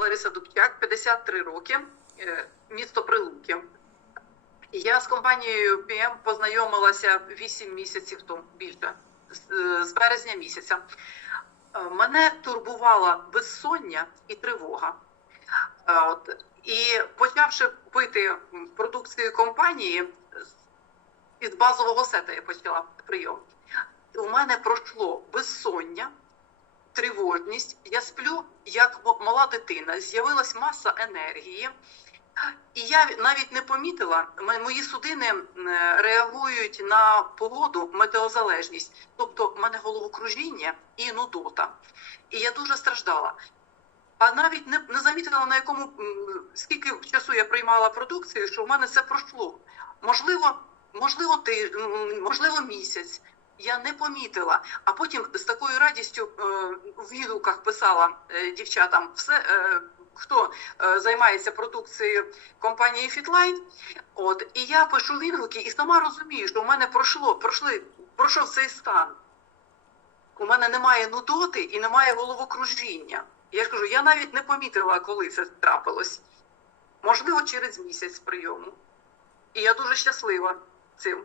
Лариса Дубчак, 53 роки, е, місто Прилуки. Я з компанією PM познайомилася 8 місяців тому більше, з, е, березня місяця. Е, Мене турбувала безсоння і тривога. От, і почавши пити продукцію компанії, із базового сета я почала прийом. У мене пройшло безсоння, тривожність. Я сплю мала дитина. З'явилась маса енергії. І я навіть не помітила, мої судини реагують на погоду, метеозалежність. Тобто в мене головокружіння і нудота. І я дуже страждала. А навіть не, не замітила, на якому скільки часу я приймала продукцію, що в мене це пройшло. Можливо, можливо, ти, можливо, місяць. Я не помітила. А потім з такою радістю е, в відгуках писала е, дівчатам все. Е, Хто е, займається продукцією компанії Fitline, от і я пишу відгуки, і сама розумію, що в мене пройшло, пройшли, пройшов цей стан. У мене немає нудоти і немає головокружіння. Я ж кажу, я навіть не помітила, коли це трапилось. Можливо, через місяць прийому. І я дуже щаслива цим.